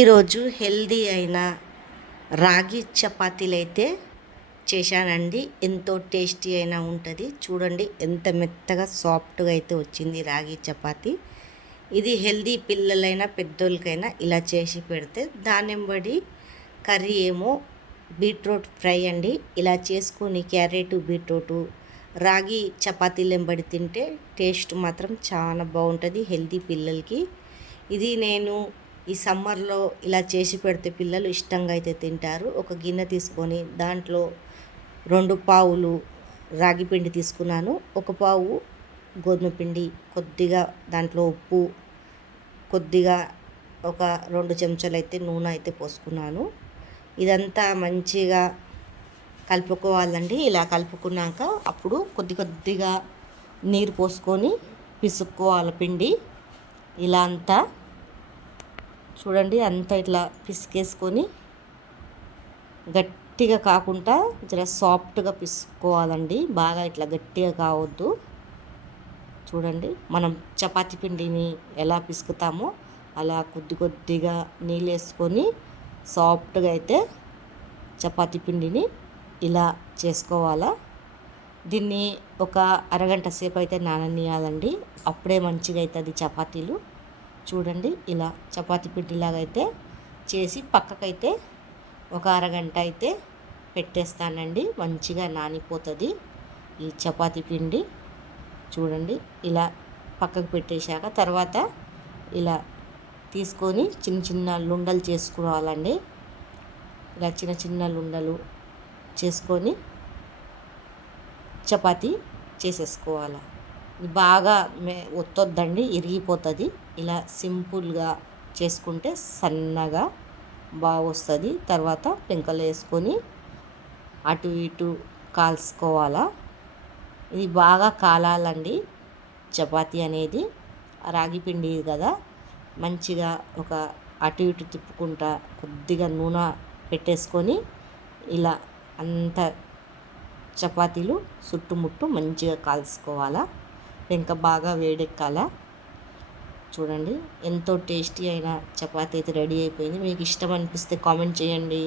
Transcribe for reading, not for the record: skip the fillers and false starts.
ఈరోజు హెల్దీ అయిన రాగి చపాతీలు అయితే చేశానండి. ఎంతో టేస్టీ అయినా ఉంటుంది. చూడండి ఎంత మెత్తగా సాఫ్ట్గా అయితే వచ్చింది రాగి చపాతీ. ఇది హెల్దీ పిల్లలైనా పెద్దోళ్ళకైనా ఇలా చేసి పెడితే దానింబడి కర్రీ ఏమో బీట్రూట్ ఫ్రై అండి. ఇలా చేసుకొని క్యారెట్ బీట్రూటు రాగి చపాతీలు ఎంబడి తింటే టేస్ట్ మాత్రం చాలా బాగుంటుంది హెల్దీ పిల్లలకి. ఇది నేను ఈ సమ్మర్లో ఇలా చేసి పెడితే పిల్లలు ఇష్టంగా అయితే తింటారు. ఒక గిన్నె తీసుకొని దాంట్లో 2 పావులు రాగి పిండి తీసుకున్నాను, 1 పావు గోధుమ పిండి, కొద్దిగా దాంట్లో ఉప్పు, కొద్దిగా ఒక 2 చెంచాలు అయితే నూనె అయితే పోసుకున్నాను. ఇదంతా మంచిగా కలుపుకోవాలండి. ఇలా కలుపుకున్నాక అప్పుడు కొద్దిగా నీరు పోసుకొని పిసుక్కోవాలి పిండి. ఇలా అంతా చూడండి, అంతా ఇట్లా పిసికేసుకొని గట్టిగా కాకుండా జర సాఫ్ట్గా పిసుకోవాలండి. బాగా ఇట్లా గట్టిగా కావద్దు. చూడండి, మనం చపాతీ పిండిని ఎలా పిసుకుతామో అలా కొద్దిగా నీళ్ళు వేసుకొని సాఫ్ట్గా అయితే చపాతీ పిండిని ఇలా చేసుకోవాలా. దీన్ని ఒక అరగంట సేపు అయితే నాననియాలండి. అప్పుడే మంచిగా అవుతుంది చపాతీలు. చూడండి, ఇలా చపాతీ పిండిలాగా అయితే చేసి పక్కకైతే ఒక అరగంట అయితే పెట్టేస్తానండి. మంచిగా నానిపోతుంది ఈ చపాతీ పిండి. చూడండి, ఇలా పక్కకు పెట్టేశాక తర్వాత ఇలా తీసుకొని చిన్న లుండలు చేసుకోవాలండి. ఇలా చిన్న లుండలు చేసుకొని చపాతీ చేసేసుకోవాలి. బాగా ఒత్తొద్దండి, ఇరిగిపోతుంది. ఇలా సింపుల్గా చేసుకుంటే సన్నగా బాగా వస్తుంది. తర్వాత పెంకలు వేసుకొని అటు ఇటు కాల్చుకోవాలా. ఇది బాగా కాలాలండి చపాతీ అనేది. రాగి పిండి కదా, మంచిగా ఒక అటు ఇటు తిప్పుకుంటా కొద్దిగా నూనె పెట్టేసుకొని ఇలా అంత చపాతీలు చుట్టుముట్టు మంచిగా కాల్చుకోవాలా. పెంక బాగా వేడెక్కాల. చూడండి, ఎంతో టేస్టీ అయిన చపాతీ అయితే రెడీ అయిపోయింది. మీకు ఇష్టం అనిపిస్తే కామెంట్ చేయండి.